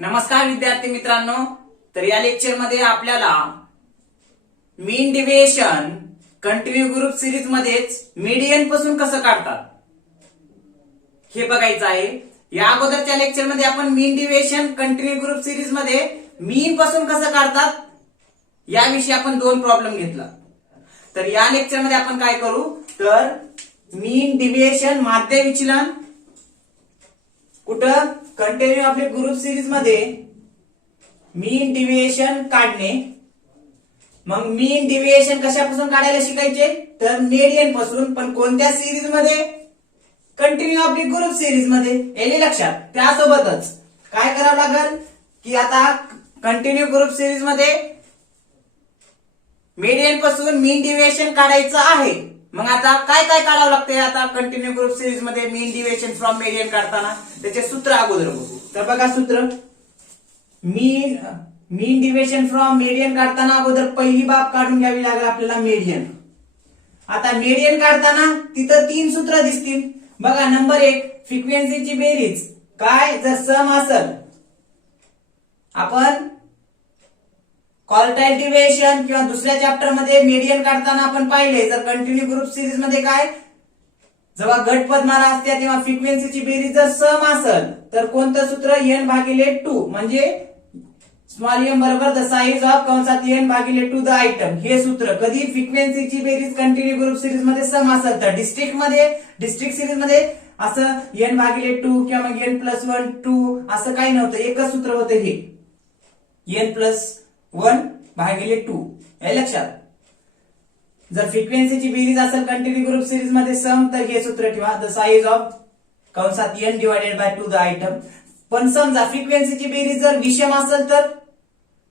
नमस्कार विद्यार्थी मित्रांनो, तर या लेक्चर मध्ये आपल्याला मीन डिव्हिएशन कंटिन्यू ग्रुप सिरीज मध्येच मीडियन पासून कसं काढतात हे बघायचं आहे। या अगोदरच्या लेक्चर मध्ये आपण मीन डिव्हिएशन कंटिन्यू ग्रुप सिरीज मध्ये मीन पासून कसं काढतात याविषयी आपण दोन प्रॉब्लेम घेतला। तर या लेक्चर मध्ये आपण काय करू, तर मीन डिव्हिएशन माध्य विचलन कुठं कंटिन्यू आपले ग्रुप सिरीज मध्ये मीन डिव्हिएशन काढणे। मग मीन डिव्हिएशन कशापासून काढायला शिकायचे, तर मीडियन पासून, पण कोणत्या सिरीज मध्ये, कंटिन्यू आपली ग्रुप सिरीज मध्ये। याने लक्षात त्यासोबतच काय करावं लागेल की आता कंटिन्यू ग्रुप सिरीज मध्ये मीडियन पासून मीन डिव्हिएशन काढायचं आहे। मग आता काय काय काढावं लागतंय, आता कंटिन्यू ग्रुप सिरीज मध्ये मीन डिव्हिएशन फ्रॉम मीडियन काढताना त्याचे सूत्र अगोदर बघू। तर बघा सूत्र, मीन डिव्हिएशन फ्रॉम मीडियन काढताना अगोदर पहिली बाब काढून घ्यावी लागेल आपल्याला मीडियन। आता मीडियन काढताना तिथं तीन सूत्र दिसतील बघा। नंबर 1 फ्रिक्वेन्सीची बेरीज, काय जर सम असेल, आपण क्वार्टाइल डिव्हिएशन किंवा दुसऱ्या चॅप्टर मध्ये मीडियन काढताना आपण पाहिले, जर कंटिन्यू ग्रुप सिरीज मध्ये काय जेव्हा गट पदमाला असते तेव्हा फ्रिक्वेन्सीची बेरीज जर सम असेल तर कोणतं सूत्र, n भागिले 2, म्हणजे स्मॉल m बरोबर द साइज ऑफ कंसात n भागिले 2 द आयटम। हे सूत्र कधी फ्रिक्वेन्सीची बेरीज कंटिन्यू ग्रुप सिरीज मध्ये सम असेल तर, डिस्ट्रिक्ट सिरीज मध्ये असं n भागिले 2 किंवा मग n+1 2 असं काही नव्हतं, एकच सूत्र होतं हे n+1 भागिले 2। हे लक्षात, जर फ्रिक्वेन्सीची बेरीज असेल कंटिन्यू ग्रुप सिरीज मध्ये सम, तर हे सूत्र ठेवा, द साइज ऑफ कंसात n divided by 2 the item. पण समजा फ्रिक्वेन्सीची बेरीज जर विषम असेल तर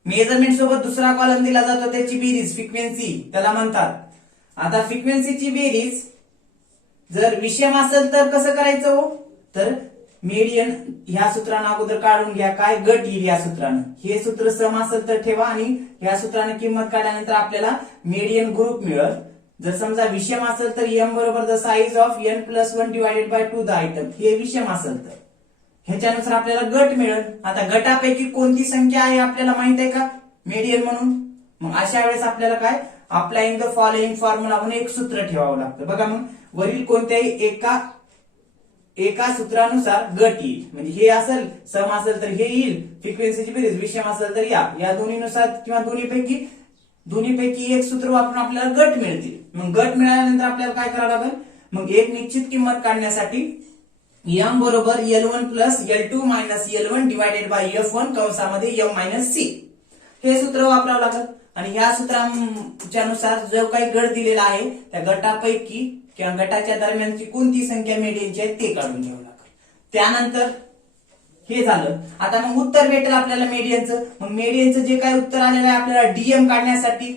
मेजरमेंट सोबत दुसरा कॉलम दिला जातो, त्याची बेरीज फ्रिक्वेन्सी त्याला म्हणतात। आता फ्रिक्वेन्सीची बेरीज जर विषम असेल तर कसं करायचं हो, तर मीडियन ह्या सूत्रानं अगोदर काढून घ्या, काय गट येईल या सूत्रानं। हे सूत्र सम असेल तर ठेवा आणि ह्या सूत्राने किंमत काढल्यानंतर आपल्याला मीडियन ग्रुप मिळेल। जर समजा विषम असेल तर m बरोबर the size of n+1 divided by 2 the item, हे विषम असेल तर ह्याच्यानुसार आपल्याला गट मिळेल। आता गटापैकी कोणती संख्या आहे आपल्याला माहित आहे का मीडियन म्हणून, मग अशा वेळेस आपल्याला काय, अप्लाइंग द फॉलोइंग फॉर्म्युला म्हणून एक सूत्र ठेवावं लागतं बघा। मग वरील कोणत्याही एका सूत्रानुसार गट येईल, म्हणजे हे असेल सम असेल तर हे येईल फ्रिक्वेन्सीची बेरीज, विषम असेल तर या दोन्हीनुसार किंवा दोन्हीपैकी एक सूत्र वापरून आपल्याला गट मिळतील। मग गट मिळाल्यानंतर आपल्याला काय करावं लागेल, मग एक निश्चित किंमत काढण्यासाठी m बरोबर L1 plus L2 minus L1 divided by F1 कंसामध्ये m minus c, हे सूत्र वापरावं लागेल। आणि ह्या सूत्राच्या नुसार जो काही गट दिलेला आहे त्या गटापैकी किंवा गटाच्या दरम्यानची कोणती संख्या मीडियनची आहे ते काढून घ्यावं लागेल। त्यानंतर हे झालं, आता मग उत्तर भेटेल आपल्याला मीडियनचं। मग मीडियनचं जे काही उत्तर आलेलं आहे आपल्याला डीएम काढण्यासाठी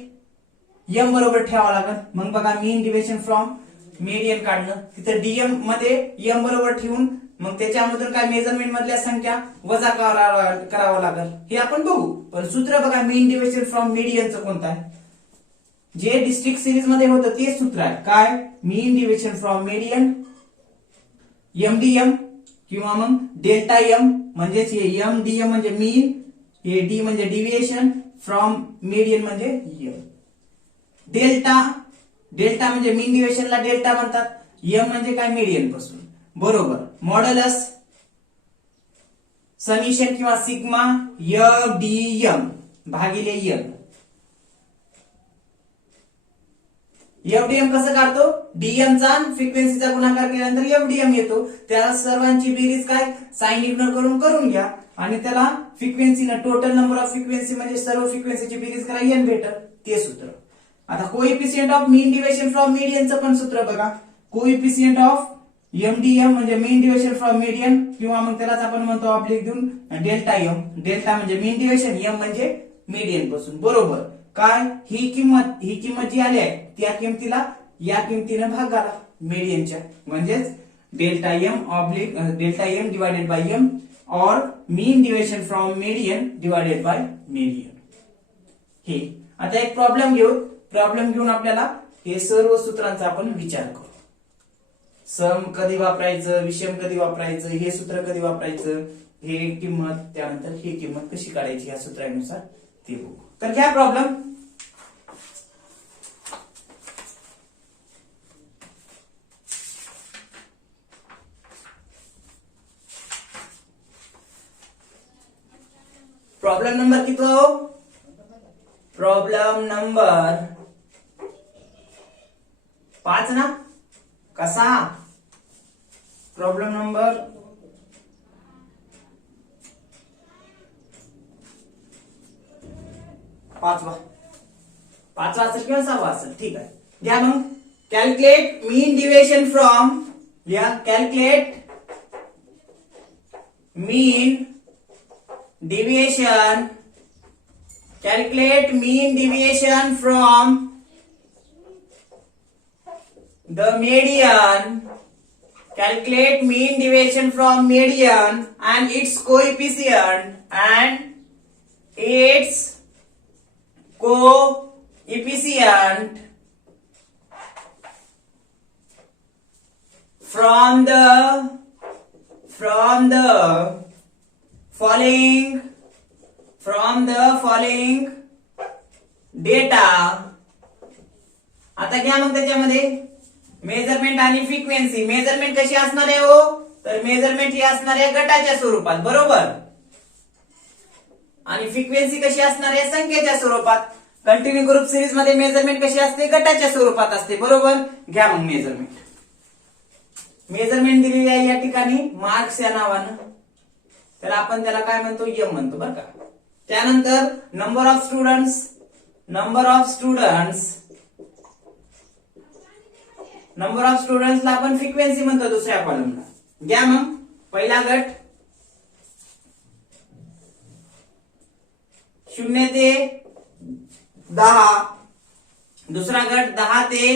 m बरोबर ठेवावं लागेल। मग बघा मीन डिव्हिएशन फ्रॉम मीडियन काढणं, तिथं डीएम मध्ये m बरोबर ठेवून मग त्याच्यामधून काय मेजरमेंट मधल्या संख्या वजा करावं लागेल, हे आपण बघू। पण सूत्र बघा मीन डिव्हिएशन फ्रॉम मीडियनचं कोणतं आहे, जे डिस्ट्रिक्ट सिरीज मध्ये होतं ते सूत्र आहे, काय मीन डिव्हिएशन फ्रॉम मीडियन mdm किंवा मग डेल्टा m, म्हणजेच हे mdm म्हणजे मीन, हे d म्हणजे डिव्हिएशन, फ्रॉम मीडियन म्हणजे m। डेल्टा म्हणजे मीन डिव्हिएशनला डेल्टा म्हणतात, m म्हणजे काय मीडियन पासून, बरोबर मॉड्युलस समेशन किंवा सिग्मा fdm भागिले m। एफडीएम कसं काढतो, डीएम चा फ्रिक्वेन्सीचा गुणाकार केल्यानंतर एफडीएम येतो, त्या सर्वांची बेरीज काय साइन इग्नोर करून घ्या आणि त्याला फ्रिक्वेन्सीनं टोटल नंबर ऑफ फ्रिक्वेन्सी म्हणजे सर्व फ्रिक्वेन्सीची बेरीज करा, n भेटेल, ते सूत्र। आता coefficient of mean deviation from मीडियनचं पण सूत्र बघा, कोएफिशियंट ऑफ एमडीएम म्हणजे मीन डिव्हिएशन फ्रॉम मीडियन, किंवा मग त्यालाच आपण म्हणतो ऑब्लिक देऊन डेल्टा डेल्टा म्हणजे मीन डिव्हिएशन, m म्हणजे मीडियन पासून, बरोबर काय ही किंमत जी आली आहे त्या किमतीला या किमतीने भागाला मीडियनच्या, म्हणजेच delta m divided by m और mean deviation from median divided by median. हे आता एक प्रॉब्लेम घेऊन आपल्याला हे सर्व सूत्रांचा आपण विचार करू। सम कधी वापरायचं, विषम कधी वापरायचं, हे सूत्र कधी वापरायचं, हे किंमत त्यानंतर ही किंमत कशी काढायची या सूत्रानुसार ते बघू. तर घ्या प्रॉब्लेम. प्रॉब्लेम नंबर किती हो? प्रॉब्लेम नंबर 5 ना का 6? प्रॉब्लेम नंबर 5 असेल किंवा 6 असेल. ठीक आहे, घ्या मग. कॅल्क्युलेट मीन डिव्हिएशन फ्रॉम, या calculate mean deviation, calculate mean deviation from the median, calculate mean deviation from median and its coefficient from the following data. आता घ्या मग त्याच्यामध्ये मेजरमेंट आणि फ्रिक्वेन्सी. मेजरमेंट कशी असणार आहे हो? तर मेजरमेंट ही असणार आहे गटाच्या स्वरूपात, बरोबर. आणि फ्रिक्वेन्सी कशी असणार आहे? संख्येच्या स्वरूपात. कंटिन्यू ग्रुप सिरीज मध्ये मेजरमेंट कशी असते? गटाच्या स्वरूपात असते, बरोबर. घ्या मग मेजरमेंट. मेजरमेंट दिलेली आहे या ठिकाणी मार्क्स या नावानं. तर आपण त्याला काय म्हणतो? एम म्हणतो, बरं का. त्यानंतर नंबर ऑफ स्टुडंट्सला आपण फ्रिक्वेन्सी म्हणतो दुसऱ्या कॉलमला. घ्या मग. पहिला गट 0 ते 10, दुसरा गट 10 ते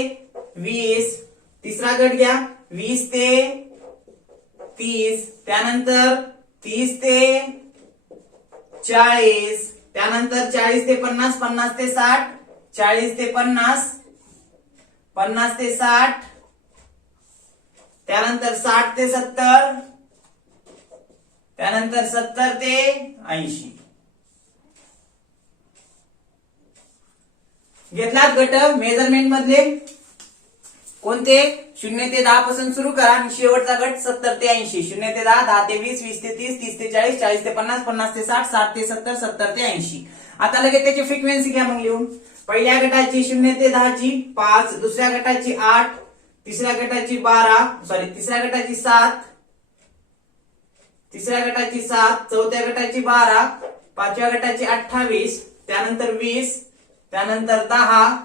20, तिसरा गट घ्या 20 ते 30, त्यानंतर 30 ते 40, त्यानंतर 40 ते 50, 50 ते 60, 40 ते 50, 50 ते 60, त्यानंतर 60 ते 70, त्यानंतर 70 ते 80. घेतलात गट मेजरमेंट मधले कोणते? 0 ते 10 पासून सुरू करा आणि शेवटचा गट 70 ते 80. 0 ते 10, 10 ते 20, 20 ते 30, 30 ते 40, 40 ते 50, 50 ते 60, 60 ते 70, 70 ते 80. आता लगेच त्याची फ्रिक्वेन्सी घ्या मग लिहून. पहिल्या गटाची 0 ते 10 ची 5, दुसऱ्या गटाची 8, तिसऱ्या गटाची 7, तिसऱ्या गटाची 7, चौथ्या गटाची 12, पाचव्या गटाची 28, त्यानंतर 20, त्यानंतर 10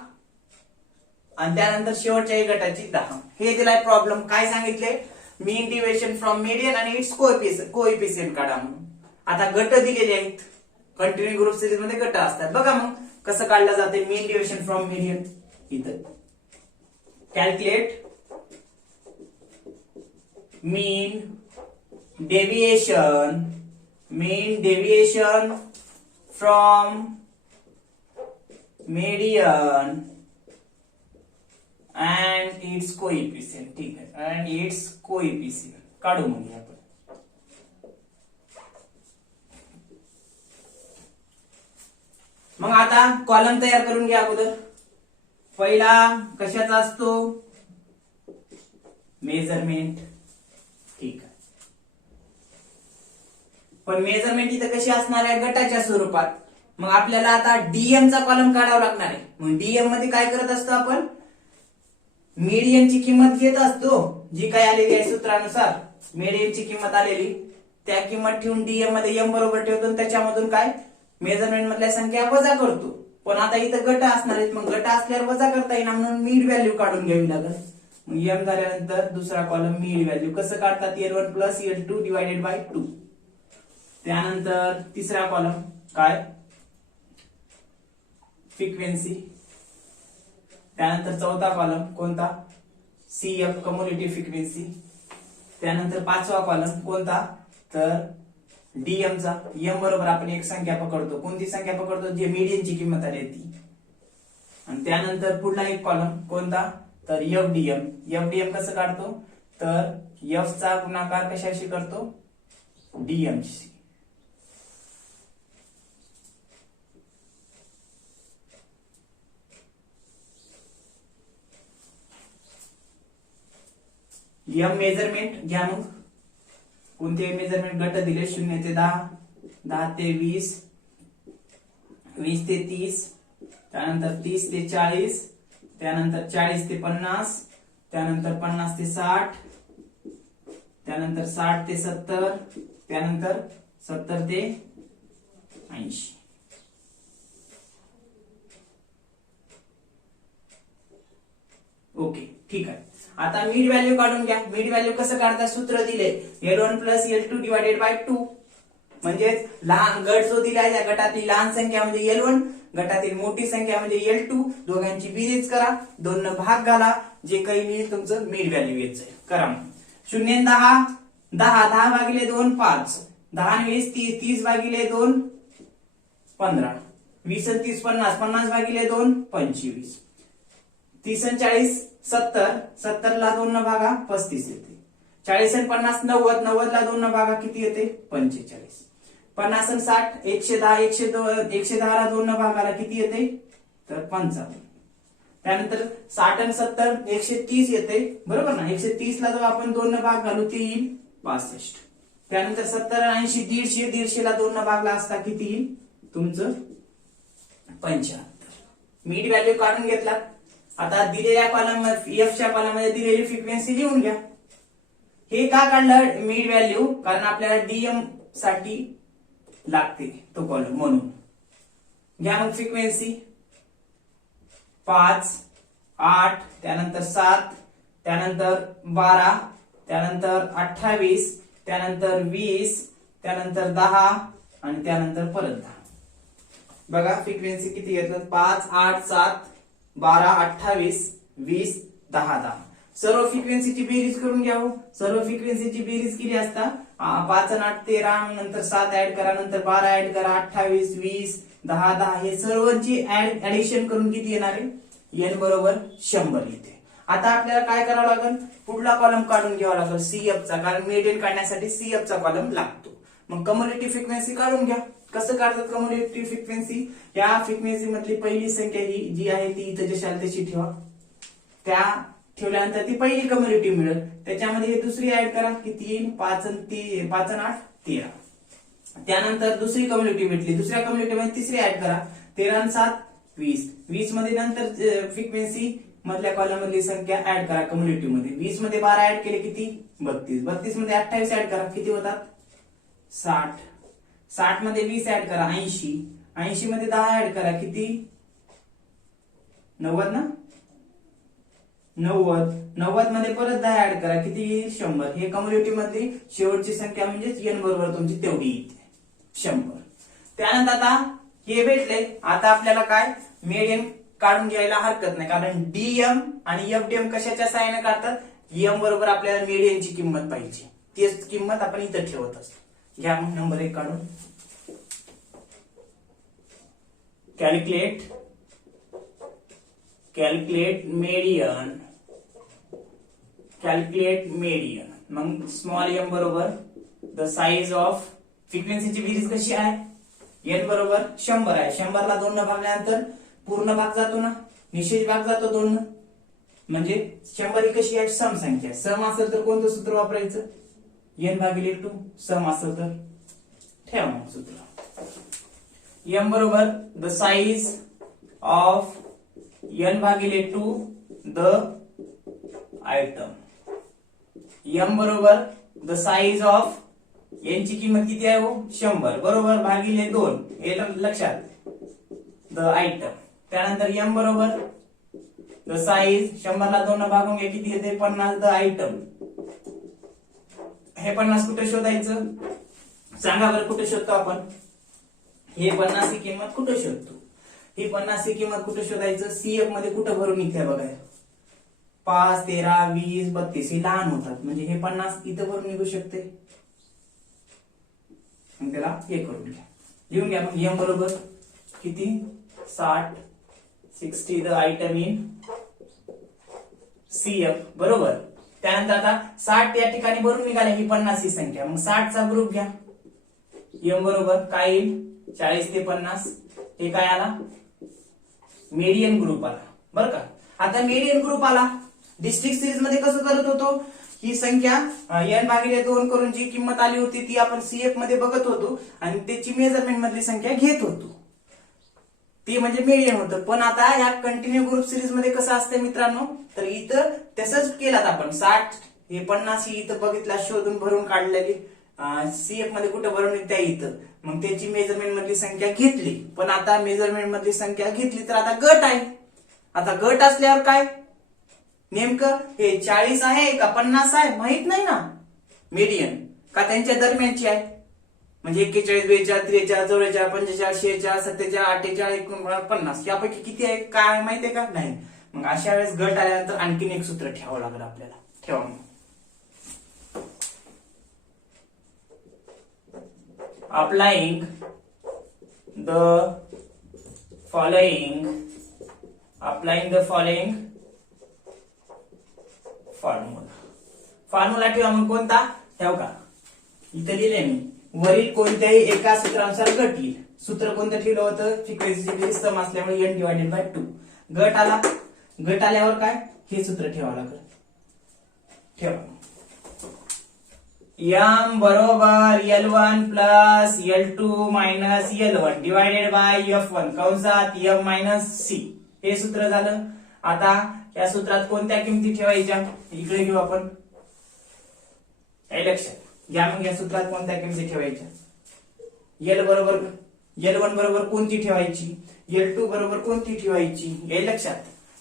आणि त्यानंतर शेवटच्या गटाची 10. हे दिलाय प्रॉब्लेम. काय सांगितले? मीन डिव्हिएशन फ्रॉम मीडियन आणि इट्स कोएफिशिएंट काढा म्हणून. आता गट दिलेले आहेत. कंटिन्यू ग्रुप सिरीज मध्ये गट असतात. बघा मग कसं काढलं जाते मीन डिव्हिएशन फ्रॉम मीडियन. इथं calculate mean deviation from median and its coefficient. ठीक आहे, and its coefficient काढू म्हणजे आपण. मग आता कॉलम तयार करून घ्या अगोदर. पहिला कशाचा असतो? मेजरमेंट. ठीक आहे, पण मेजरमेंट इथं कशी असणार आहे? गटाच्या स्वरूपात. मग आपल्याला आता डीएम चा कॉलम काढावा लागणार आहे. मग डीएम मध्ये काय करत असतो आपण? मीडियनची किंमत घेत असतो, जी काय आलेली आहे सूत्रानुसार. मीडियनची किंमत आलेली त्या किंमत ठेवून डीएम मध्ये एम बरोबर ठेवतो आणि त्याच्यामधून काय मेजरमेंट मधल्या संख्या वजा करतो. पण आता इथं गट असणार आहेत. मग गट असल्यावर वजा करता येईल म्हणून मीड व्हॅल्यू काढून घ्यावी लागेल. मग एम झाल्यानंतर दुसरा कॉलम मीड व्हॅल्यू कसं काढतात? L1 plus L2 divided by 2. त्यानंतर तिसरा कॉलम काय? फ्रिक्वेन्सी. त्यानंतर चौथा कॉलम कोणता? CF cumulative frequency. त्यानंतर पाचवा कॉलम कोणता? तर डीएम चा. एम बरोबर आपण एक संख्या पकडतो. कोणती संख्या पकडतो? जे मीडियनची किंमत आली ती. आणि त्यानंतर पुढला एक कॉलम कोणता? तर एफडीएम. एफडीएम कसं काढतो? तर एफ चा गुणाकार कशाशी करतो? डीएम शी. एम मेजरमेंट घ्या. मग कोणते मेजरमेंट गट दिले 0 ते 10, 10 ते 20, 20 ते 30, त्यानंतर 30 ते 40, त्यानंतर 40 ते 50, त्यानंतर 50 ते 60, त्यानंतर 60 ते 70, त्यानंतर 70 ते 80. ओके, ठीक आहे. आता मिड व्हॅल्यू काढून घ्या. मिड व्हॅल्यू कसं काढता? सूत्र दिले L1 plus L2 divided by 2. म्हणजेच लहान गट जो दिलाय त्या गटातली लहान संख्या म्हणजे L1, गटातील मोठी संख्या म्हणजे L2, दोघांची बेरीज करा, 2 न भाग घाला, जे काही येईल तुमचं मिड व्हॅल्यू यायचं करा. मग 0 आणि 10, 10, 10 भागिले 2 5, 10 आणि 20 30, 30 भागिले 2 15, 20 आणि 30 50, 50 भागिले 2 25, 30 आणि 40 70, 70 ला 2 न भागा 35 येते, 40 आणि 50 90, 90 ला 2 न भागा किती येते? 45, 50 आणि 60 110, 110 ला 2 न भागाला किती येते? तर 55. त्यानंतर 60 आणि 70 130 येते, बरोबर ना? 130 ला जर आपण 2 न भाग घालू ते येईल 65. त्यानंतर 70 आणि 80 150, 150 ला 2 न भागला असता किती येईल तुमचं? 75. मिड व्हॅल्यू काढून घेतला. आता दिलेल्या कॉलम एफ च्या कॉलम मध्ये दिलेली फ्रिक्वेन्सी लिहून घ्या. हे का काढलं मिड व्हॅल्यू? कारण आपल्याला डीएम साठी लागते तो कॉलम, म्हणून घ्या. मग फ्रिक्वेन्सी 5, 8, त्यानंतर 7, त्यानंतर 12, त्यानंतर 28, त्यानंतर 20, त्यानंतर 10 आणि त्यानंतर परत 10. बघा फ्रिक्वेन्सी किती घेतलं? 5, 8, 7, 12, 28, 20, 10, 10. सर्व फ्रिक्वेन्सीची बेरीज करून घ्या. सर्व फ्रिक्वेन्सीची बेरीज किती असता? 5 आणि 8 13, नंतर 7 ऍड करा, नंतर 12 ऍड करा, 28, 20, 10, 10. हे सर्वांची ऍडिशन करून किती येणार आहे? n बरोबर 100 येते. आता आपल्याला काय करावं लागेल? पुढला कॉलम काढून घ्यावा लागेल सीएफ चा, कारण मीडियन काढण्यासाठी सीएफ चा कॉलम लागतो. मग कम्युलेटिव्ह फ्रिक्वेन्सी काढून घ्या. कसं काढतात कम्युलेटिव्ह फ्रिक्वेन्सी? या फ्रिक्वेन्सी मधली पहिली संख्या ही जी आहे ती इथं जशाल तशी ठेवा. त्या ठेवल्यानंतर ती पहिली कम्युलेटिव्ह मिळेल, त्याच्यामध्ये हे दुसरी ऍड करा, किती येईल? 5 आणि 8 13. त्यानंतर दुसरी कम्युलेटिव्ह भेटली, दुसऱ्या कम्युलेटिव्ह मध्ये तिसरी ऍड करा, 13 आणि 7 20. 20 मध्ये नंतर फ्रिक्वेन्सी मधल्या कॉलम मधली संख्या ऍड करा कम्युलेटिव्ह मध्ये. 20 मध्ये 12 ऍड केले किती? 32. 32 मध्ये 28 ऍड करा, किती होतात? 60. 60 मध्ये 20 ऍड करा, 80. 80 मध्ये 10 ऍड करा, किती? 90 ना? 90. 90 मध्ये परत 10 ऍड करा, किती येईल? 100. हे कम्युलेटिव्ह मधली शेवटची संख्या म्हणजेच n बरोबर तुमची तेवढी येते 100. त्यानंतर आता हे भेटले. आता आपल्याला काय मीडियन काढून घ्यायला हरकत नाही, कारण डीएम आणि एफडीएम कशाच्या सहाय्याने काढतात? एम बरोबर आपल्याला मीडियनची किंमत पाहिजे, तीच किंमत आपण इथं ठेवत असतो. घ्या मग नंबर 1 काढून. Calculate median. मग स्मॉल एम बरोबर द साइज ऑफ फ्रिक्वेन्सीची बेरीज कशी आहे? n बरोबर 100 आहे. 100 ला 2 न भागल्यानंतर पूर्ण भाग जातो ना, निषेध भाग जातो 2 न. म्हणजे 100 ही कशी आहे? सम संख्या. सम असेल तर कोणतं सूत्र वापरायचं? n भागिले 2. सम असेल तर ठेवा मग सूत्र. m बरोबर द साइज ऑफ n भागिले 2 द आयटम. m बरोबर द साइज ऑफ n ची किंमत किती आहे? 100 बरोबर भागिले 2. हे लक्षात, द आयटम. त्यानंतर m बरोबर द साइज, 100 ला 2 भागून घ्या, किती येते? 50. The item. हे 50 कुठे शोधायचं? सांगा बरं, कुठे शोधतो आपण? हे 50 ही किंमत कुठे शोधतो? ही 50 ही किंमत कुठे शोधायचं? सीएफ मध्ये कुठे भरून निघते बघा. 5, 13, 20, 32 ही लहान होतात, म्हणजे हे 50 इथं भरून निघू शकते. मग त्याला हे करून घ्या, लिहून घ्या. मग m बरोबर किती? 60, 60 द आयटम इन सीएफ बरोबर. त्यानंतर आता 60 या ठिकाणी भरून निघाले, ही 50 ही संख्या. मग 60 चा ग्रुप घ्या. m बरोबर काय येईल? 40 ते 50. हे काय आला? मीडियन ग्रुप आला, बरं का. आता मीडियन ग्रुप आला. डिस्ट्रिक्ट सिरीज मध्ये कसं करत होतो? ही संख्या n भागिले 2 करून जी किंमत आली होती ती आपण CF मध्ये बघत होतो आणि त्याची मेजरमेंट मधली संख्या घेत होतो, ती म्हणजे मीडियन होतं. पण आता ह्या कंटिन्यू ग्रुप सिरीज मध्ये कसं असतं मित्रांनो, तर इथं तसंच केलात आपण 60 हे 50 ही इथं बघितला शोधून भरून काढलेली CF मध्ये कुठे भरून त्या इथं, मग त्याची मेजरमेंट मधली संख्या घेतली. पण आता मेजरमेंट मधली संख्या घेतली तर आता गट आहे. आता गट असल्यावर काय नेमकं हे 40 आहे का 50 आहे माहित नाही ना, मीडियन का त्यांच्या दरम्यानची आहे, म्हणजे 41 42 43 44 45 46 47 48 49 50 यापैकी किती आहे काय माहितीये का नाही. मग अशा वेळेस गट आल्यानंतर आणखीन एक सूत्र ठेवावं लागलं आपल्याला. ठेवा मग. Applying the following फॉर्म्युला ठेवा. मग कोणता ठेव का इथे लिहिले मी, वरील कोणत्याही एका सूत्रानुसार गट येईल. सूत्र कोणतं ठेवलं होतं, फ्रिक्वेन्सीची बेरीज सम असल्यामुळे n डिवायडेड बाय 2. गट आला, गट आल्यावर काय हे सूत्र ठेवावं लागलं. ठेवा m बरोबर L1 plus L2 minus L1 divided by F1 कंसात m मायनस c. हे सूत्र झालं. आता या सूत्रात कोणत्या किमती ठेवायच्या इकडे घेऊ आपण, लक्षात घ्या. मग या सूत्रात कोणत्या किमती ठेवायच्या, L बरोबर L1 बरोबर कोणती ठेवायची, L2 बरोबर कोणती ठेवायची हे लक्षात.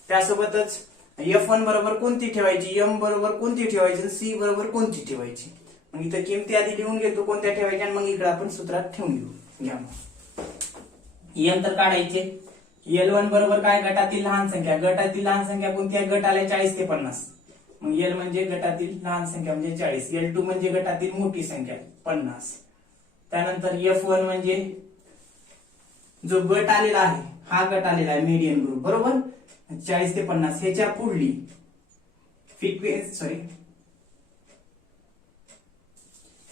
त्यासोबतच F1 बरोबर कोणती ठेवायची, M बरोबर कोणती ठेवायची, C बरोबर कोणती ठेवायची. मग इथं किमती आधी लिहून घेतो कोणत्या ठेवायच्या आणि मग इकडे आपण सूत्रात ठेवून घेऊ. घ्या मग M तर काढायचे. L1 बरोबर काय गटातील लहान संख्या, गटातील लहान संख्या कोणती आहे, गट आले 40 ते 50. मग L म्हणजे गटातील लहान संख्या म्हणजे 40, L2 म्हणजे गटातील मोठी संख्या 50. त्यानंतर F1 म्हणजे जो गट आलेला आहे हा गट आलेला आहे मीडियन ग्रुप बरोबर 40 ते 50. ह्याच्या पुढली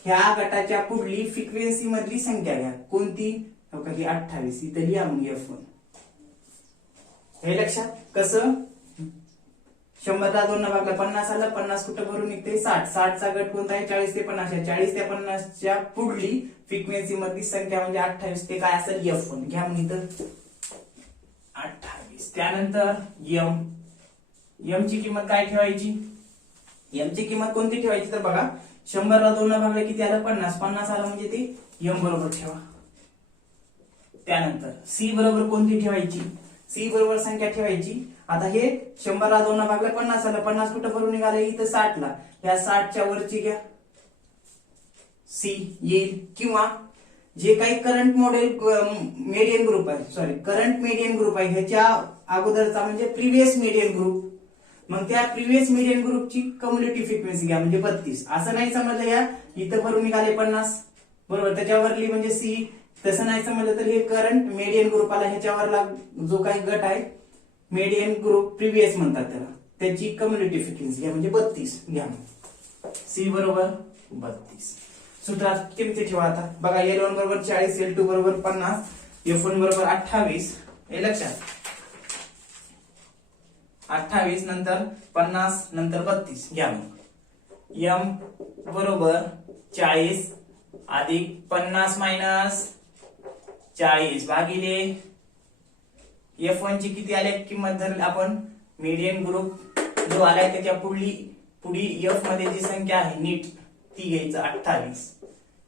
ह्या गटाच्या पुढली फ्रिक्वेन्सी मधली संख्या घ्या कोणती, 28. इथे लिहा मग F1. हे लक्षात कसं, 100 ला 2 न भागला 50 आलं, 50 कुठं भरून निघते 60. 60 चा गट कोणता आहे 40 ते 50. 40 ते 50 च्या पुढली फ्रिक्वेन्सी मधली संख्या म्हणजे 28. ते काय असेल F1. घ्या मग इथं 28. त्यानंतर M ची किंमत काय ठेवायची, M ची किंमत कोणती ठेवायची तर बघा 100 ला 2 न भागला किती आलं 50. 50 आलं म्हणजे ते M बरोबर ठेवा. त्यानंतर C बरोबर कोणती ठेवायची, C बरोबर संख्या ठेवायची. आता हे 100 ला 2 न भागला 50 आलं, 50 कुठं भरून निघालं इथं 60 ला, या 60 च्या वरची घ्या C येईल. किंवा जे काही करंट मीडियन ग्रुप आहे करंट मीडियन ग्रुप आहे ह्याच्या अगोदरचा म्हणजे प्रिव्हियस मीडियन ग्रुप, मग त्या प्रिव्हियस मीडियन ग्रुपची कम्युलेटिव्ह फ्रिक्वेन्सी घ्या म्हणजे 32. असं नाही समजलं या इथं भरून निघाले 50 बरोबर त्याच्यावरली म्हणजे C, तसं नाही समजलं तर हे करंट मीडियन ग्रुप आला ह्याच्यावरला जो काही गट आहे मीडियन ग्रुप प्रिव्हियस म्हणतात त्याला, त्याची कम्युलेटिव्ह फ्रिक्वेन्सी घ्या म्हणजे 32. घ्या C बरोबर 32. सूत्रात किमती ठेवा. आता बघा L1 बरोबर 40, L2 बरोबर 50, F1 बरोबर 28. हे लक्षात 28 नंतर 50 नंतर 32. घ्या मग M बरोबर 40 अधिक 50 मायनस 40 भागिले F1 ची किती आले किंमत धरली आपण, मीडियन ग्रुप जो आलाय त्याच्या पुढी F मध्ये जी संख्या आहे नीट ती घ्यायचं 28.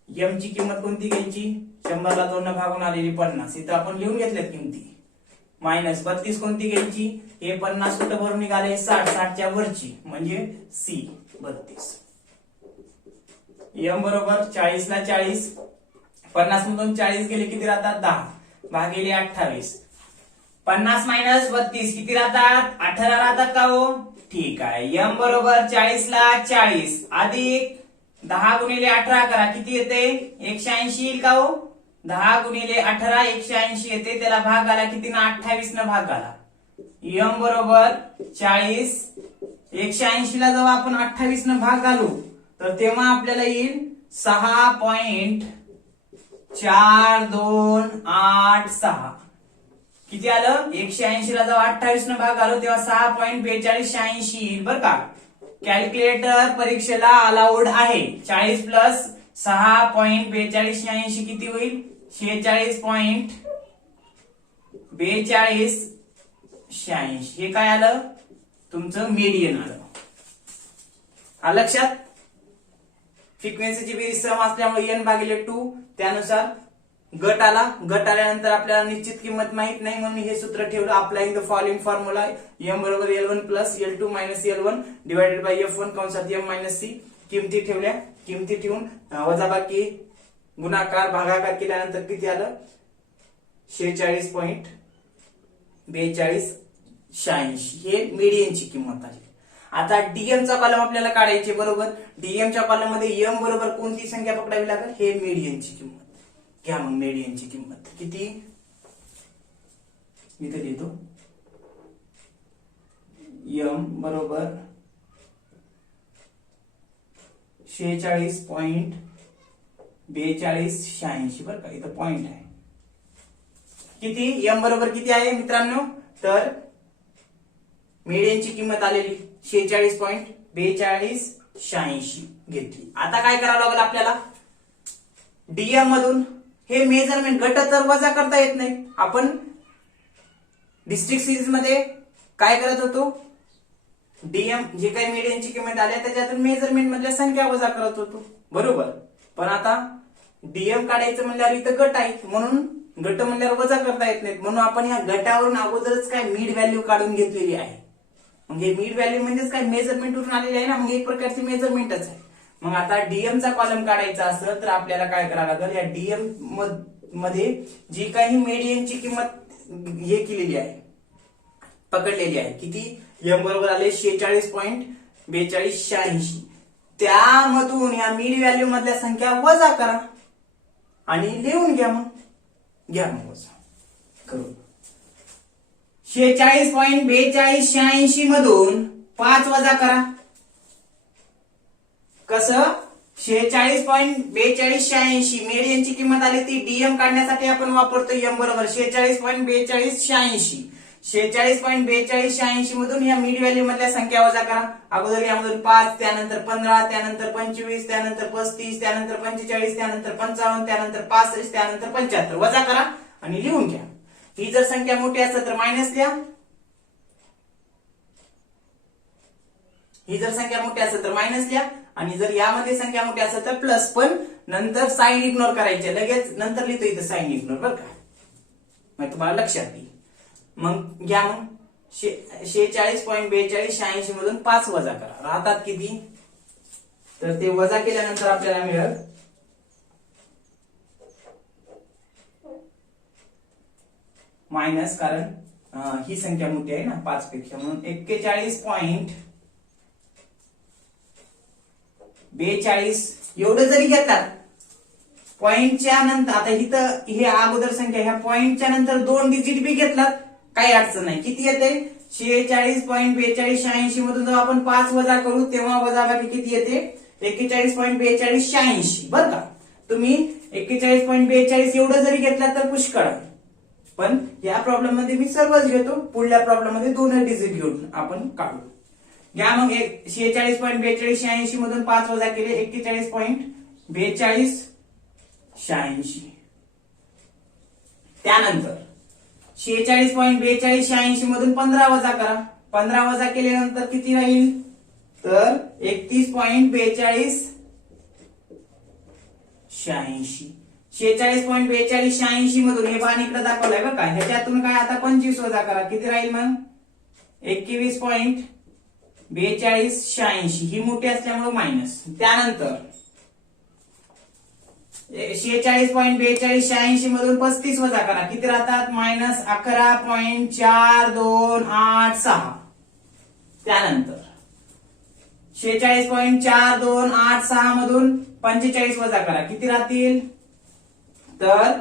M ची किंमत कोणती घ्यायची, 100 ला 2 न भागून आलेली 50. इथं आपण लिहून घेतल्यात किमती. मायनस 32 कोणती घ्यायची, हे 50 कुठं भरून निघाले 60, 60 च्या वरची म्हणजे C 32. M बरोबर 40 ला 40, 50 मधून 40 गेले किती राहतात 10 भागिले 28. 50 मायनस 32 किती राहतात 18 राहतात का हो, ठीक आहे. M बरोबर 40 ला 40 अधिक 10 गुणिले 18 करा किती येते 180 येईल का हो, 10 गुणिले 18 180 येते. त्याला भाग आला किती ना 28 न भाग आला. M बरोबर 40 180 ला जेव्हा आपण 28 न भाग घालू तर तेव्हा आपल्याला येईल 6.4286. किती आलं 180 ला जेव्हा 28 न भाग घालू तेव्हा 6.4286 येईल बर का. कॅल्क्युलेटर परीक्षेला अलाउड आहे. 40 प्लस 6.4286 किती होईल? 46.4286. हे काय आलं? तुमचं मीडियन आलं. लक्षात? फ्रिक्वेन्सीची बेरीज सम असल्यामुळे n भागिले 2 त्यानुसार गट आला. गट आल्यानंतर आपल्याला निश्चित किंमत माहित नाही म्हणून हे सूत्र ठेवलं. Applying the following formula m बरोबर L1 plus L2 minus L1 divided by F1 कंसात m मायनस c. किमती ठेवल्या. किमती ठेवून वजाबाकी गुणाकार भागाकार केल्यानंतर किती आलं? 46.4286. हे मीडियनची किंमत आली. आता डीएम चा कॉलम आपल्याला काढायचे बरोबर. डीएम च्या कॉलम मध्ये m बरोबर कोणती संख्या पकडावी लागेल? हे मीडियनची किंमत. घ्या मग मीडियनची किंमत किती? इथे देतो m बरोबर 46.4286 बरं का, इथं पॉइंट आहे. किती m बरोबर किती आहे मित्रांनो? तर मीडियनची किंमत आलेली 46.4286 घेतली. आता काय करावं लागेल आपल्याला? डीएम मधून हे मेजरमेंट गट तर वजा करता येत नाही. आपण डिस्ट्रिक्ट सिरीज मध्ये काय करत होतो? डीएम जे काही मीडियनची किंमत आल्या त्याच्यातून मेजरमेंट मधल्या संख्या वजा करत होतो बरोबर. पण आता डीएम काढायचं म्हणल्यावर इथं गट आहे म्हणून गट म्हणल्यावर वजा करता येत नाहीत म्हणून आपण ह्या गटावरून अगोदरच काय मिड व्हॅल्यू काढून घेतलेली आहे. मग हे मिड व्हॅल्यू म्हणजेच काय मेजरमेंट वरून आलेली आहे ना. मग एक प्रकारची मेजरमेंटच आहे. मग आता डीएम चा कॉलम काढायचा असेल तर आपल्याला काय करावं लागेल? या डीएम मध्ये जी काही मीडियनची किंमत हे केलेली आहे पकडलेली आहे किती? m बरोबर आले 46.4286. त्यामधून या मिड व्हॅल्यू मधल्या संख्या वजा करा आणि लिहून घ्या. मग घ्या मग वजा करू. 46.4286 मधून 5 वजा करा. कसं? 46.4286 मीडियनची किंमत आली ती डीएम काढण्यासाठी आपण वापरतो m बरोबर 46.4286. 46.4286 मधून या मिड व्हॅल्यू मधल्या संख्या वजा करा. अगोदर यामधून 5 त्यानंतर 15 त्यानंतर 25 त्यानंतर 35 त्यानंतर 45 त्यानंतर 55 त्यानंतर 65 त्यानंतर 75 वजा करा आणि लिहून घ्या. ही जर संख्या मोठी असेल तर मायनस लिहा. ही जर संख्या मोठी असेल तर मायनस लिहा आणि जर यामध्ये संख्या मोठी असेल तर प्लस. पण नंतर साइन इग्नोर करायचे. लगेच नंतर लिहितो इथं साइन इग्नोर बरं का, मग तुम्हाला लक्षात येईल. मग घ्या मग 46.4286 मधून 5 वजा करा. राहतात किती? तर ते वजा केल्यानंतर आपल्याला मिळेल मायनस, कारण ही संख्या मोठी आहे ना 5 पेक्षा म्हणून 41.42 एवढं जरी घेतलात पॉइंटच्या नंतर. आता इथं हे अगोदर संख्या ह्या पॉइंटच्या नंतर 2 डिजिट बी घेतलात काही अडचण नाही. किती येते? 46.4286 मधून जेव्हा आपण 5 वजा करू तेव्हा वजाबाकी किती येते? 41.4286 बरं का. तुम्ही 41.42 एवढं जरी घेतला तर पुष्कळ आहे. पण या प्रॉब्लेम मध्ये मी सर्वच घेतो. पुढल्या प्रॉब्लेम मध्ये 2 डिजिट घेऊन आपण काढू. घ्या मग 46.4286 मधून 5 वजा केले 41.4286. त्यानंतर 46.4286 मधून 15 वजा करा. 15 वजा केल्यानंतर किती राहील? तर 31.4286. 46.4286 मधून हे बाण इकडे दाखवलंय बरं का. ह्याच्यातून काय आता 25 वजा करा. किती राहील मग? 21.4286. ही मोठी असल्यामुळे मायनस. त्यानंतर 46.4286 मधून 35 वजा करा. किती राहतात? मायनस 11.4286. त्यानंतर 46.4286 मधून 45 वजा करा. किती राहतील? तर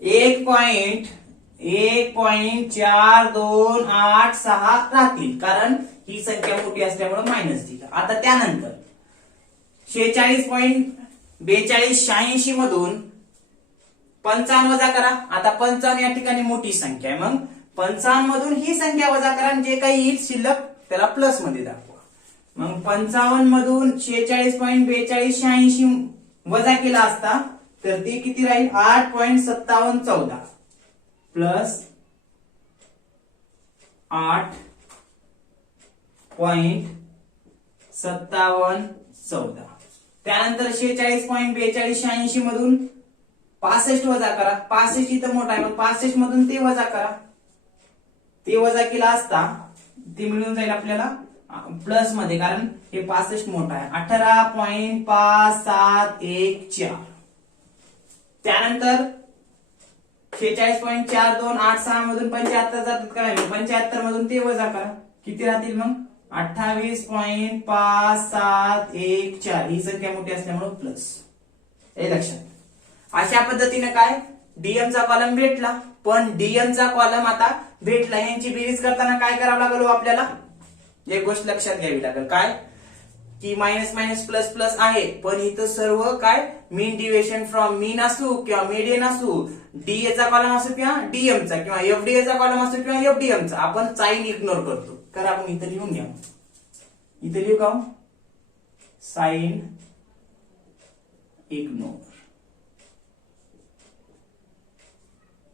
1.4286 राहतील, कारण ही संख्या मोठी असल्यामुळे मायनस दिला. आता त्यानंतर 46.4286 मधून 55 वजा करा. आता 55 या ठिकाणी मोठी संख्या आहे, मग 55 मधून ही संख्या वजा करा. जे काही येईल शिल्लक त्याला प्लस मध्ये दाखवा. मग 55 मधून 46.4286 वजा केला असता तर ती किती राहील 8.5714 प्लस 8.5714. त्यानंतर 46.4286 मधून 65 वजा करा. 65 इथं मोठा आहे मग 65 मधून ते वजा करा. ते वजा केला असता ते मिळून जाईल आपल्याला प्लस मध्ये, कारण हे 65 मोठा आहे 18.5714. त्यानंतर 46.4286 मधून 75 जातात का 75 मधून ते वजा करा. किती राहतील मग 28.5714. ही संख्या मोठी असल्यामुळे प्लस. हे लक्षात. अशा पद्धतीने काय डीएम चा कॉलम भेटला. पण डीएम चा कॉलम आता भेटला, यांची बेरीज करताना काय करावं लागलो आपल्याला, एक गोष्ट लक्षात घ्यावी लागेल. काय की मायनस मायनस प्लस प्लस आहे, पण इथं सर्व काय मीन डिव्हिएशन फ्रॉम मीन असू किंवा मीडियन असू, डीए चा कॉलम असू किंवा डीएम चा किंवा एफडीए चा कॉलम असू किंवा एफडीएम चा, आपण साइन इग्नोर करतो. तर आपण इथं लिहून घ्या. इथं लिहू का साइन इग्नोर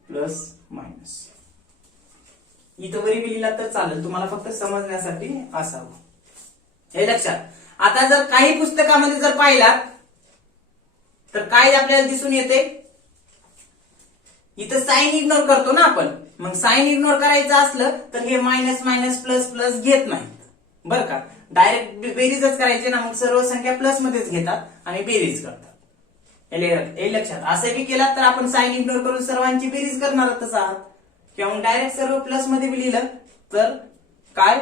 प्लस मायनस. इथं वरी लिहिला तर चालेल, तुम्हाला फक्त समजण्यासाठी असावं. हे लक्षात. आता जर काही पुस्तकामध्ये जर पाहिलात तर काय आपल्याला दिसून येते, इथं साइन इग्नोर करतो ना आपण. मग साइन इग्नोर करायचं असलं तर हे मायनस मायनस प्लस प्लस घेत नाहीत बरं का, डायरेक्ट बेरीजच करायचे ना. मग सर्व संख्या प्लस मध्येच घेतात आणि बेरीज करतात. हे लक्षात. असं बी केलात तर आपण साइन इग्नोर करून सर्वांची बेरीज करणारच आहात, किंवा मग डायरेक्ट सर्व प्लस मध्ये बी लिहिलं तर काय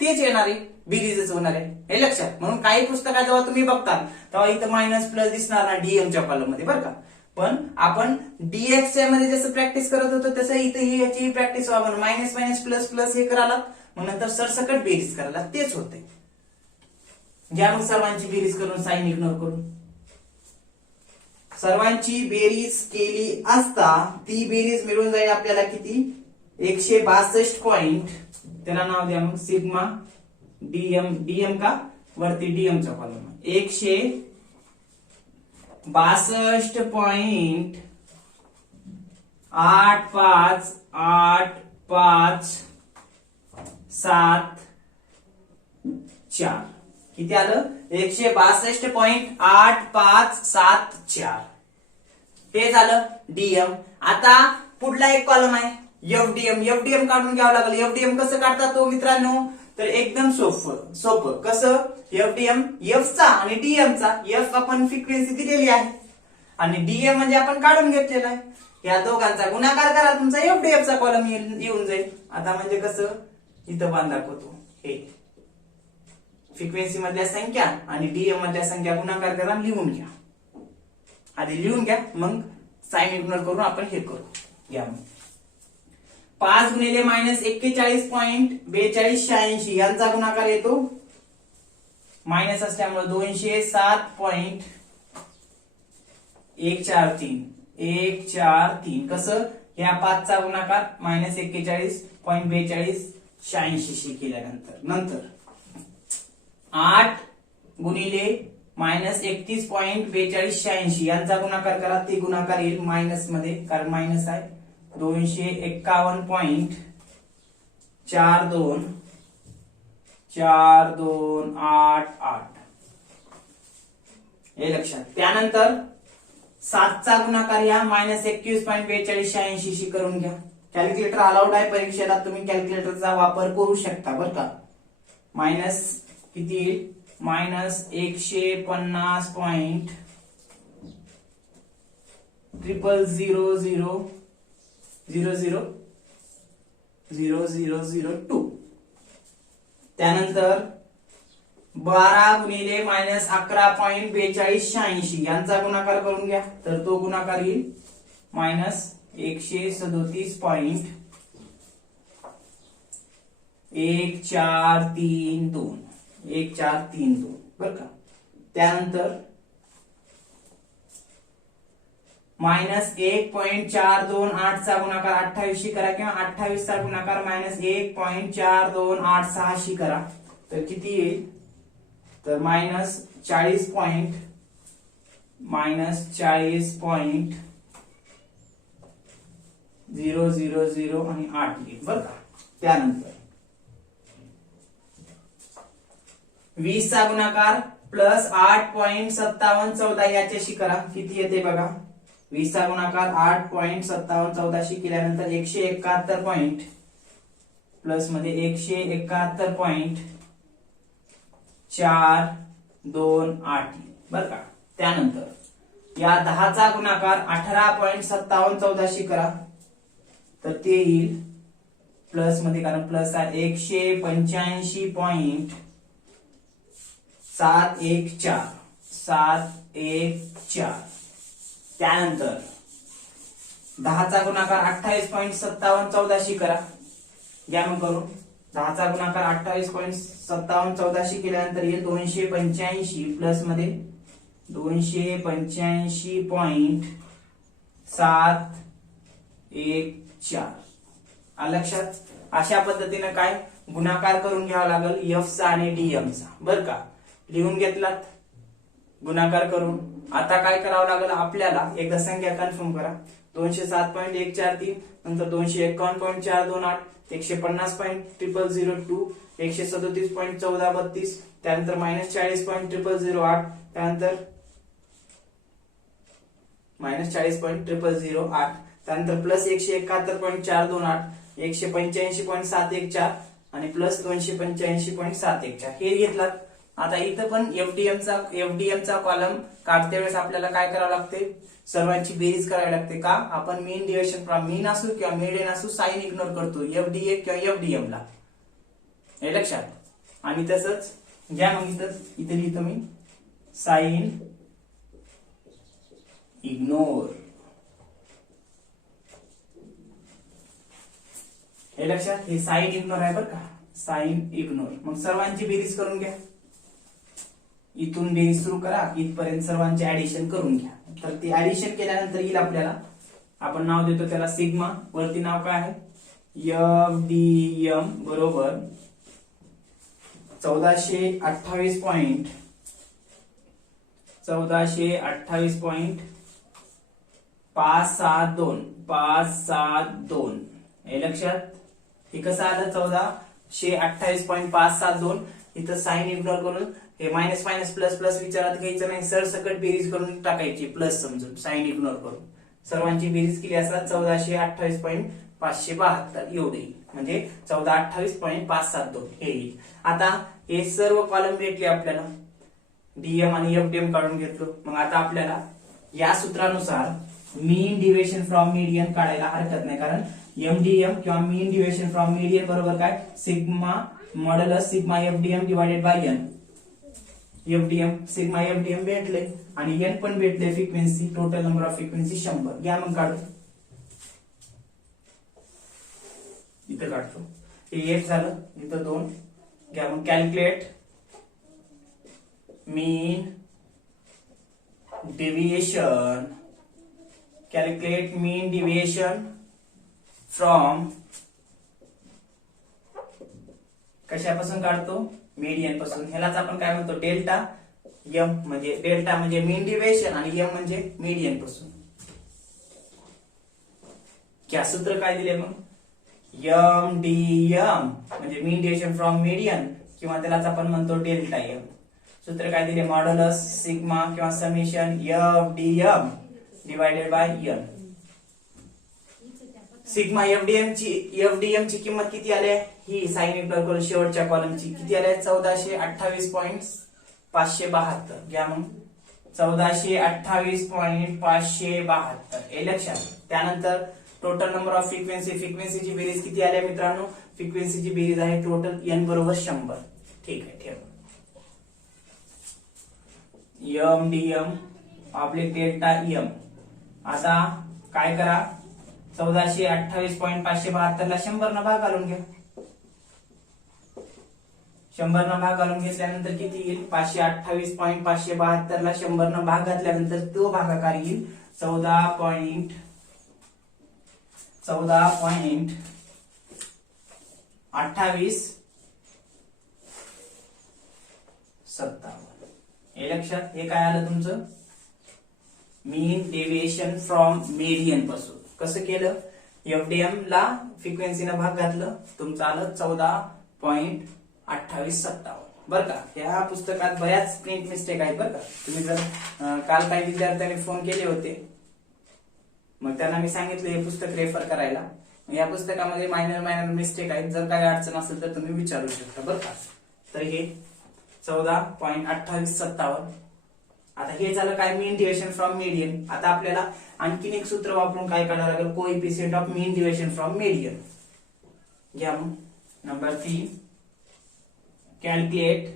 तेच येणार आहे, बेरीजच होणार आहे. हे लक्षात. म्हणून काही पुस्तकात जेव्हा तुम्ही बघता तेव्हा इथं मायनस प्लस दिसणार ना डीएमच्या कॉलम मध्ये बरं का. पण आपण डीएक्सच्या मध्ये जसं प्रॅक्टिस करत होतो तसं इथं याची प्रॅक्टिस व्हावं. मायनस मायनस प्लस प्लस हे करायला, मग नंतर सरसकट बेरीज करायला, तेच होते. घ्या मग सर्वांची बेरीज करून साइन इग्नोर करून. सर्वांची बेरीज केली असता ती बेरीज मिळून जाईल आपल्याला किती 162 पॉइंट. त्याला नाव द्या मग सिग्मा डीएम. डीएम का वरती डीएम चा कॉलम 162.8587.4. किती आलं 162.8574. ते झालं डीएम. आता पुढला एक कॉलम आहे एफडीएम. एफडीएम काढून घ्यावं लागेल. एफडीएम कसं काढतात तो मित्रांनो, तर एकदम सोपं. कसं एफडीएम एफ चा आणि डीएम चा, एफ आपण फ्रिक्वेन्सी दिलेली आहे आणि डीएम म्हणजे आपण काढून घेतलेला आहे. या दोघांचा गुणाकार करा, तुमचा एफडीएफ चा कॉलम येऊन जाईल. आता म्हणजे कसं इथं बांध दाखवतो, हे फ्रिक्वेन्सी मधल्या संख्या आणि डीएम मधल्या संख्या गुणाकार करा, लिहून घ्या. आधी लिहून घ्या, मग साइन इग्नोर करून आपण हे करू. घ्या मग 5 गुणिले मायनस 41.4286 यांचा गुणाकार येतो, मायनस असल्यामुळे 207.143. कसं ह्या 5 चा गुणाकार मायनस 41.4286 केल्यानंतर 8 गुणिले मायनस 31.4286 यांचा गुणाकार करा. ते गुणाकार येईल मायनस मध्ये, कारण मायनस आहे. 251.424288. हे लक्षात. त्यानंतर 7 चा गुणाकार या मायनस 21.4286 करून घ्या. कॅल्क्युलेटर अलाउड आहे परीक्षेला, तुम्ही कॅल्क्युलेटरचा वापर करू शकता बरं का. मायनस किती येईल, मायनस 150.00000002. त्यानंतर 12 गुणिले मायनस 11.4286 यांचा गुणाकार करून घ्या, तर तो गुणाकार येईल मायनस 137.1432 बर का. त्यानंतर मायनस 1.428 चा गुणाकार 28 करा, किंवा 28 चा गुणाकार मायनस 1.4286 करा, तर किती येईल, तर -40.0 आणि 8 येईल बरं का. त्यानंतर 20 चा गुणाकार प्लस 8.5714 याच्याशी करा. किती येते बघा, 20 चा गुणाकार 8.5714 केल्यानंतर 171 पॉइंट प्लस मध्ये 171.428 बर का. त्यानंतर या 10 चा गुणाकार 18.5714 करा, तर ते येईल प्लस मध्ये, कारण प्लस आहे 185.714. त्यानंतर 10 चा गुणाकार 28.5714 करा. घ्या मग करून 10 चा गुणाकार 28.5714 केल्यानंतर येईल 285 प्लस मध्ये 285.714. लक्षात. अशा पद्धतीने काय गुणाकार करून घ्यावा लागेल एफ चा आणि डीएम चा बरं का. लिहून घेतलात गुणाकार करून. आता काय करावं लागेल आपल्याला, एकदा संख्या कन्फर्म करा. 207.143 नंतर 251.428 150.002 137.1432 त्यानंतर -40.008 त्यानंतर -40.008 त्यानंतर प्लस 171.428 185.714 आणि प्लस 285.714 हे घेतलात. आता इथं पण एफडीएम चा कॉलम काढते वेळेस आपल्याला काय करावं लागते, सर्वांची बेरीज करावी लागते. का, आपण मीन डिव्हिजन फ्रॉम मीन असू किंवा मीडियन असू साइन इग्नोर करतो एफडीए किंवा एफडीएम ला, हे लक्षात. आणि तसंच घ्या मग इथे लिहितो मी साइन इग्नोर, हे लक्षात. हे साइन इग्नोर आहे बरं का, साइन इग्नोर. मग सर्वांची बेरीज करून घ्या. इथून बेरीज सुरू करा, इथपर्यंत सर्वांचे ऍडिशन करून घ्या. तर ते ऍडिशन केल्यानंतर येईल आपल्याला, आपण नाव देतो त्याला सिग्मा. वरती नाव काय आहे, एफडीएम बरोबर 1428.572 हे लक्षात. हे कसं आलं 1428.572. इथं साइन इग्नोर करून हे मायनस मायनस प्लस प्लस विचारात घ्यायचं नाही, सरसकट बेरीज करून टाकायची प्लस समजून साइन इग्नोर करून. सर्वांची बेरीज केली असतात 1428.572 एवढे, म्हणजे 1428.572 हे येईल. आता हे सर्व कॉलम भेटले आपल्याला, डीएम आणि एफडीएम काढून घेतलो. मग आता आपल्याला या सूत्रानुसार मीन डिव्हिएशन फ्रॉम मीडियन काढायला हरकत नाही, कारण एमडीएम किंवा मीन डिव्हिएशन फ्रॉम मीडियन बरोबर काय, sigma modulus sigma FDM divided by N. FDM sigma FDM भेटले आणि एन पण भेटले, frequency total number of frequency 100. घ्या मग काढू, इथं काढतो. हे 1 झालं, इथं 2. घ्या मग calculate mean deviation, calculate mean deviation from, कशापासून काढतो, मीडियन पासून. ह्यालाच आपण काय म्हणतो डेल्टा एम, म्हणजे डेल्टा म्हणजे मीन डिव्हिएशन आणि एम म्हणजे मीडियन पासून. क्या सूत्र काय दिले मग, एम डी एम म्हणजे मीन डिव्हिएशन फ्रॉम मीडियन, किंवा त्यालाच आपण म्हणतो डेल्टा एम. सूत्र काय दिले, मॉड्युलस सिग्मा किंवा summation F D M divided by N. Sigma FDM ची किंमत किती आली, ही साइन इग्नोर करून शेवटच्या कॉलमची किती आली, 1428.572. घ्या मग 1428.572 हे लक्षात. त्यानंतर टोटल नंबर ऑफ फ्रिक्वेन्सीची बेरीज किती आल्या मित्रांनो, फ्रिक्वेन्सीची बेरीज आहे टोटल एन बरोबर 100. ठीक आहे, ठेव. M DM oblique delta M. आता काय करा, 1428.572 ला 100 न भाग घालून घ्या. 100 न भाग घालून घेतल्यानंतर किती येईल, 528.572 ला 100 न भाग घातल्यानंतर तो भागाकार येईल 14.28 हे लक्षात, हे काय आलं तुमचं मीन डेव्हिएशन फ्रॉम मीडियन पासून. कसं केलं, एफडीएम ला फ्रिक्वेन्सीनं भाग घातलं, तुमचं आलं 14.2857. बरं का. या पुस्तकात बऱ्याच प्रिंट मिस्टेक आहेत बरं का. तुम्ही जर काल काही विद्यार्थ्यांनी फोन केले होते, मग त्यांना मी सांगितलं हे पुस्तक रेफर करायला. या पुस्तकामध्ये मायनर मिस्टेक आहेत. जर काही अडचण असेल तर तुम्ही विचारू शकता बरं का. तर हे 14.2857. आता हे झालं काय, मीन डिव्हिएशन फ्रॉम मीडियन. आता आपल्याला आणखीन एक सूत्र वापरून काय काढावं लागेल, coefficient of mean deviation from median. घ्या मग number 3, calculate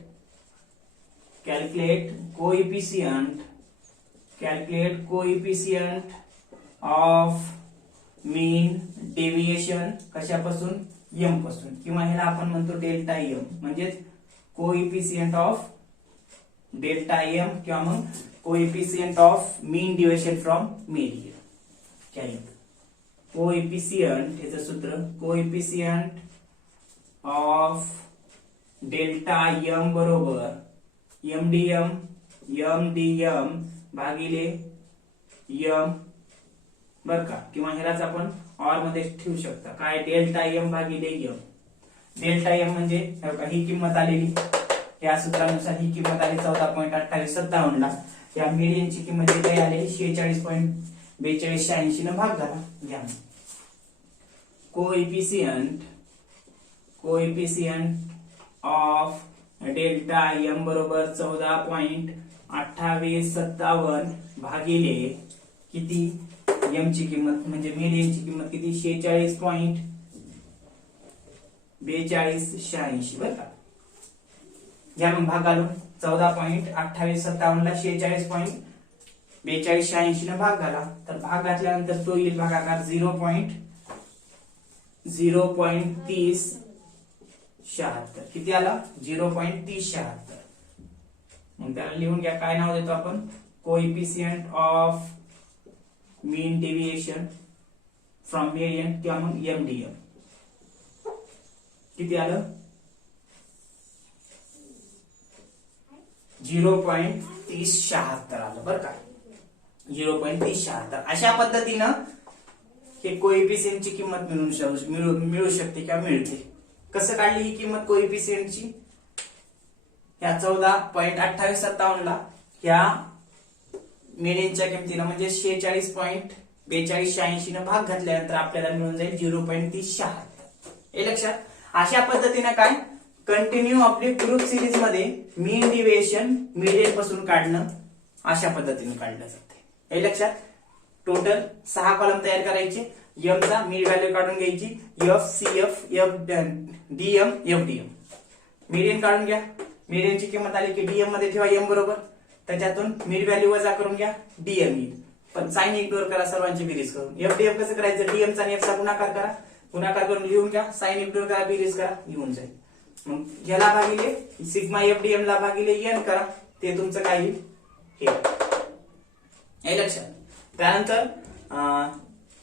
coefficient of mean deviation कशापासून, एम पासून, किंवा ह्याला आपण म्हणतो डेल्टा एम, म्हणजेच कोएफिशिएंट ऑफ डेल्टा एम किंवा मग coefficient of mean deviation from median. काय कोएफिशिएंट, ह्याचं सूत्र कोएफिशिएंट ऑफ डेल्टा एम बरोबर एमडीएम भागिले एम, बर का. किंवा ह्यालाच आपण ऑर मध्ये ठेवू शकता, काय डेल्टा एम भागिले एम. डेल्टा एम म्हणजे ही किंमत आलेली, या सूत्रानुसार ही किंमत आली 14.2857 ला. या मीडियनची किंमत इथे आली 46.4286 न भाग झाला. घ्या कोएफिशिएंट ऑफ डेल्टा एम बरोबर 14.2857 भागिले किती, एम ची किंमत म्हणजे मीडियनची किंमत किती, 46.4286 बरं का. घ्या मग भाग घालून 14.2857 ला 46.4286 न भाग घाला. तर भाग घातल्यानंतर तो येईल भागाकार 0.3076. किती आला, 0.3076. मग त्याला लिहून घ्या, काय नाव देतो आपण, coefficient of mean deviation from median किंवा मग एमडीएम. किती आलं, 0.3076 आलं बरं का. 0.3076. अशा पद्धतीनं हे कोएफिशिएंटची किंमत मिळू शकते किंवा मिळते. कसं काढली ही किंमत कोएफिशिएंटची, या 14.2857 ला ह्या मीडियनच्या किमतीनं म्हणजे 46.4286 न भाग घातल्यानंतर आपल्याला मिळून जाईल 0.3076. हे लक्षात. अशा पद्धतीने काय, कंटिन्यू आपली ग्रुप सिरीज मध्ये मीन डिव्हिएशन मीडियन पासून काढणं अशा पद्धतीने काढलं जाते. हे लक्षात. टोटल 6 कॉलम तयार करायचे. एम चा मीड व्हॅल्यू काढून घ्यायची, F CF F DM FDM. Median काढून घ्या. मीडियनची किंमत आली की डीएम मध्ये ठेवा एम बरोबर, त्याच्यातून मिड व्हॅल्यू वजा करून घ्या डीएम येईल, पण साइन इग्नोर करा सर्वांची बेरीज करून. एफडीएम कसं करायचं, डीएम चा आणि एफ चा गुणाकार करा, गुणाकार करून लिहून घ्या, साइन इग्नोर करा, बेरीज करा, येऊन जाईल. मग ह्याला भागिले सिग्मा एफडीएम ला भागिले एन करा, ते तुमचं काय येईल हे लक्षात. त्यानंतर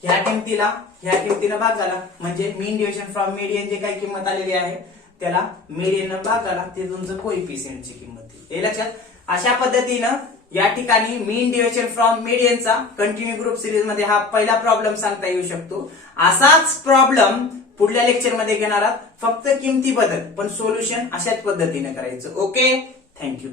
ह्या किमतीनं भाग झाला म्हणजे मीन डिव्हिएशन फ्रॉम मीडियन जे काही किंमत आलेली आहे त्याला मीडियन भाग झाला, ते तुमचं कोएफिशिएंटची किंमत. हे लक्षात. अशा पद्धतीनं या ठिकाणी मीन deviation from मीडियनचा continue group series मध्ये हा पहिला प्रॉब्लेम सांगता येऊ शकतो. असाच प्रॉब्लेम पुढल्या लेक्चर मध्ये घेणार आहात, फक्त किमती बदल, पण सोल्युशन अशाच पद्धतीने करायचं. Okay, thank you.